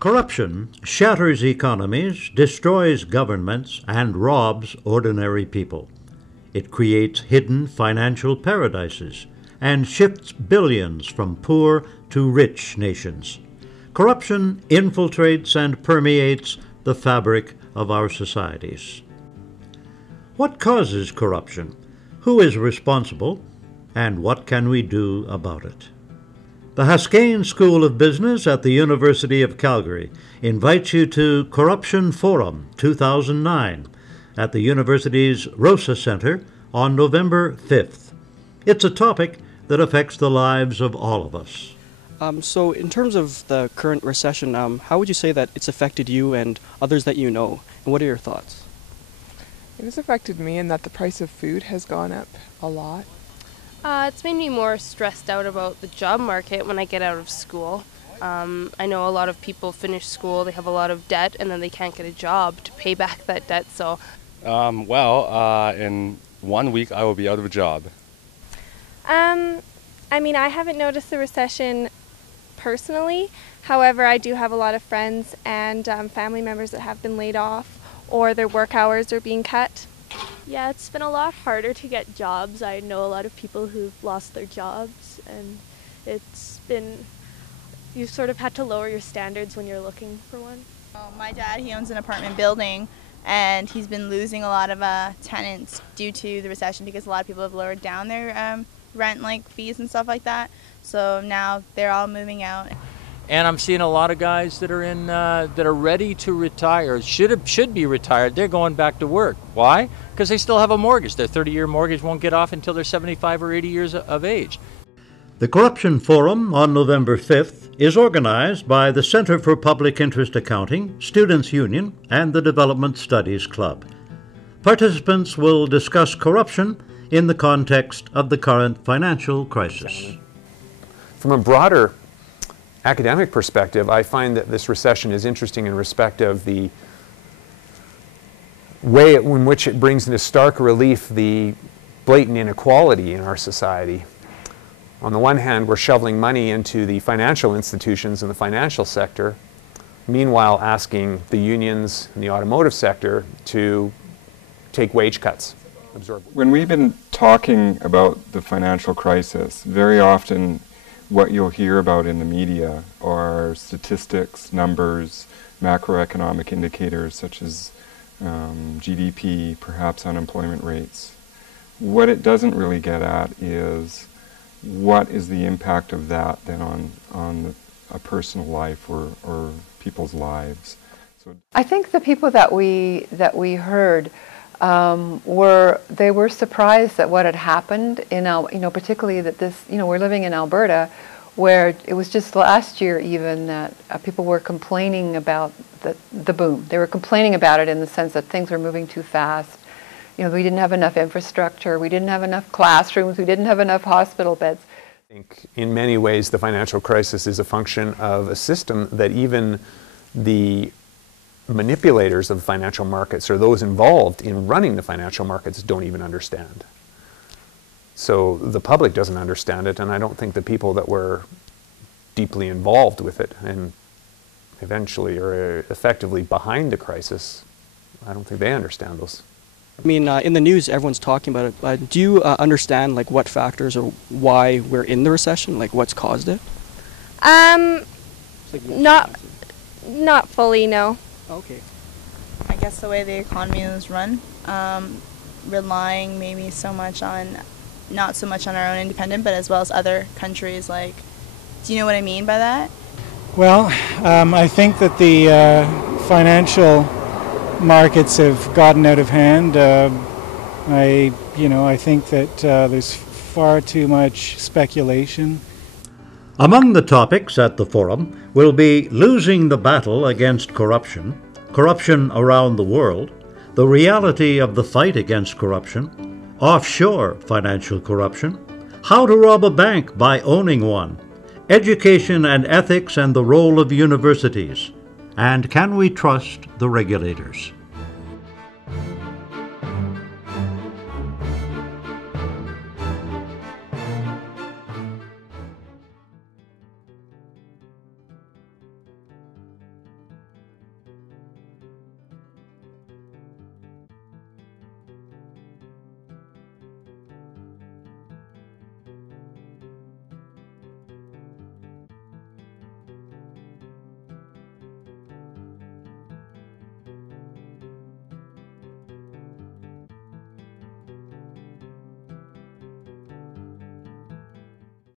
Corruption shatters economies, destroys governments, and robs ordinary people. It creates hidden financial paradises and shifts billions from poor to rich nations. Corruption infiltrates and permeates the fabric of our societies. What causes corruption? Who is responsible? And what can we do about it? The Haskayne School of Business at the University of Calgary invites you to Corruption Forum 2009 at the university's Rosa Center on November 5th. It's a topic that affects the lives of all of us. So in terms of the current recession, how would you say that it's affected you and others that you know? And what are your thoughts? It has affected me in that the price of food has gone up a lot. It's made me more stressed out about the job market when I get out of school. I know a lot of people finish school, they have a lot of debt, and then they can't get a job to pay back that debt. So, in 1 week I will be out of a job. I haven't noticed the recession personally. However, I do have a lot of friends and family members that have been laid off or their work hours are being cut. Yeah, it's been a lot harder to get jobs. I know a lot of people who've lost their jobs, and you've sort of had to lower your standards when you're looking for one. My dad, he owns an apartment building, and he's been losing a lot of tenants due to the recession because a lot of people have lowered down their rent fees and stuff like that. So now they're all moving out. And I'm seeing a lot of guys that are ready to retire, should be retired. They're going back to work. Why? Because they still have a mortgage. Their 30-year mortgage won't get off until they're 75 or 80 years of age. The Corruption Forum on November 5th is organized by the Center for Public Interest Accounting, Students' Union, and the Development Studies Club. Participants will discuss corruption in the context of the current financial crisis. From a broader academic perspective, I find that this recession is interesting in respect of the way in which it brings into stark relief the blatant inequality in our society. On the one hand, we're shoveling money into the financial institutions and the financial sector, meanwhile asking the unions and the automotive sector to take wage cuts. When we've been talking about the financial crisis, very often what you'll hear about in the media are statistics, numbers, macroeconomic indicators such as GDP, perhaps unemployment rates. What it doesn't really get at is what is the impact of that then on a personal life or people's lives. So I think the people that we heard were surprised at what had happened in particularly that we're living in Alberta, where it was just last year even that people were complaining about the boom. They were complaining about it in the sense that things were moving too fast. We didn't have enough infrastructure, we didn't have enough classrooms, we didn't have enough hospital beds. I think in many ways the financial crisis is a function of a system that even the manipulators of the financial markets or those involved in running the financial markets don't even understand. So the public doesn't understand it, and I don't think the people that were deeply involved with it and eventually are effectively behind the crisis, I don't think they understand those. In the news, everyone's talking about it, but do you understand what factors or why we're in the recession, what's caused it? Not fully, no. Okay. I guess the way the economy is run, relying maybe not so much on our own independent, but as well as other countries. Do you know what I mean by that? Well, I think that the financial markets have gotten out of hand. I think that there's far too much speculation. Among the topics at the forum will be losing the battle against corruption, corruption around the world, the reality of the fight against corruption, offshore financial corruption, how to rob a bank by owning one, education and ethics and the role of universities, and can we trust the regulators?